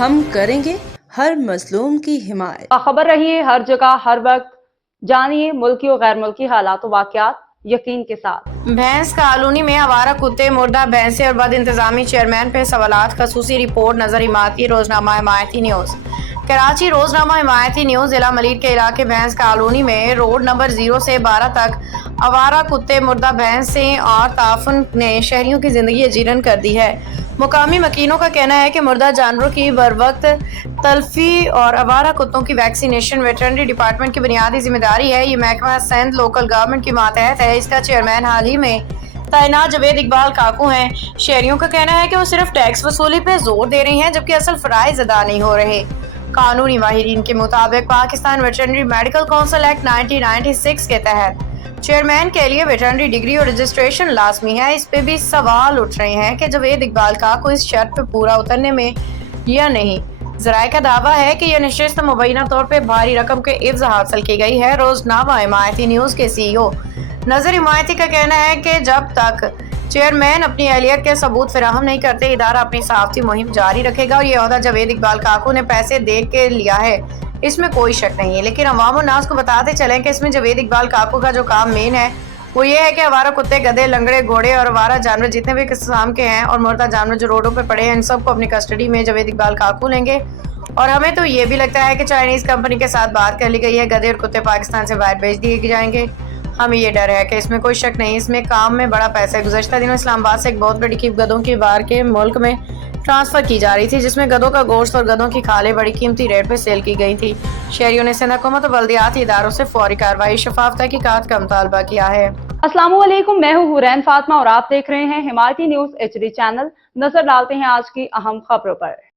ہم کریں گے ہر مظلوم کی حمایت۔ باخبر رہیے ہر جگہ ہر وقت، جانیے ملکی و غیر ملکی حالات و واقعات یقین کے ساتھ۔ بھینس کالونی میں آوارہ کتے، مردہ بھینسیں اور بد انتظامی چیئرمین پہ سوالات، خصوصی رپورٹ نظر حمایتی روزنامہ حمایتی نیوز۔ کراچی روزنامہ حمایتی نیوز ضلع ملیر کے علاقے بھینس کالونی میں روڈ نمبر 0 سے 12 تک آوارہ کتے، مردہ بھینسیں اور تعفن نے شہریوں کی زندگی اجیرن کر دی ہے۔ مقامی مکینوں کا کہنا ہے کہ مردہ جانوروں کی بروقت تلفی اور آوارہ کتوں کی ویکسینیشن ویٹرنری ڈپارٹمنٹ کی بنیادی ذمہ داری ہے۔ یہ محکمہ سندھ لوکل گورنمنٹ کی ماتحت ہے۔ اس کا چیئرمین حال ہی میں تعینات جاوید اقبال کاکو ہیں۔ شہریوں کا کہنا ہے کہ وہ صرف ٹیکس وصولی پہ زور دے رہے ہیں جبکہ اصل فرائض ادا نہیں ہو رہے۔ قانونی ماہرین کے مطابق Pakistan veterinary medical council act 1996 کے تحت چیئرمین کے لیے ویٹرنری ڈگری اور رجسٹریشن لازمی ہے۔ اس پہ بھی سوال اٹھ رہے ہیں کہ جاوید اقبال کاکو اس شرط پہ پورا اترنے میں یا نہیں۔ ذرائع کا دعویٰ ہے کہ یہ نشست مبینہ طور پہ بھاری رقم کے عوض حاصل کی گئی ہے۔ روزنامہ حمایتی نیوز کے سی ای او نظر حمایتی کا کہنا ہے کہ جب تک چیئرمین اپنی اہلیت کے ثبوت فراہم نہیں کرتے، ادارہ اپنی صحافتی مہم جاری رکھے گا اور یہ عہدہ جاوید اقبال کاکو نے پیسے دے کے لیا ہے، اس میں کوئی شک نہیں ہے۔ لیکن عوام الناس کو بتاتے چلیں کہ اس میں جاوید اقبال کاکو کا جو کام مین ہے وہ یہ ہے کہ آوارہ کتے، گدھے، لنگڑے، گھوڑے اور آوارہ جانور جتنے بھی قسم کے ہیں اور مردہ جانور جو روڈوں پہ پڑے ہیں، ان سب کو اپنی کسٹڈی میں جاوید اقبال کاکو لیں گے۔ اور ہمیں تو یہ بھی لگتا ہے کہ چائنیز کمپنی کے ساتھ بات کر لی گئی ہے، گدھے اور کتے پاکستان سے باہر بھیج دیے جائیں گے۔ ہمیں یہ ڈر ہے کہ اس میں کوئی شک نہیں، اس میں کام میں بڑا پیسہ ہے۔ گزشتہ دنوں اسلام آباد سے ایک بہت بڑی کھیپ گدھوں کی باہر کے ملک میں ٹرانسفر کی جا رہی تھی، جس میں گدھوں کا گوشت اور گدھوں کی کھالیں بڑی قیمتی ریٹ پہ سیل کی گئی تھی۔ شہریوں نے سندھ حکومت اور بلدیاتی اداروں سے فوری کارروائی، شفاف تحقیقات کا مطالبہ کیا ہے۔ السلام علیکم، میں ہوں حورین فاطمہ اور آپ دیکھ رہے ہیں حمایتی نیوز HD چینل۔ نظر ڈالتے ہیں آج کی اہم خبروں پر۔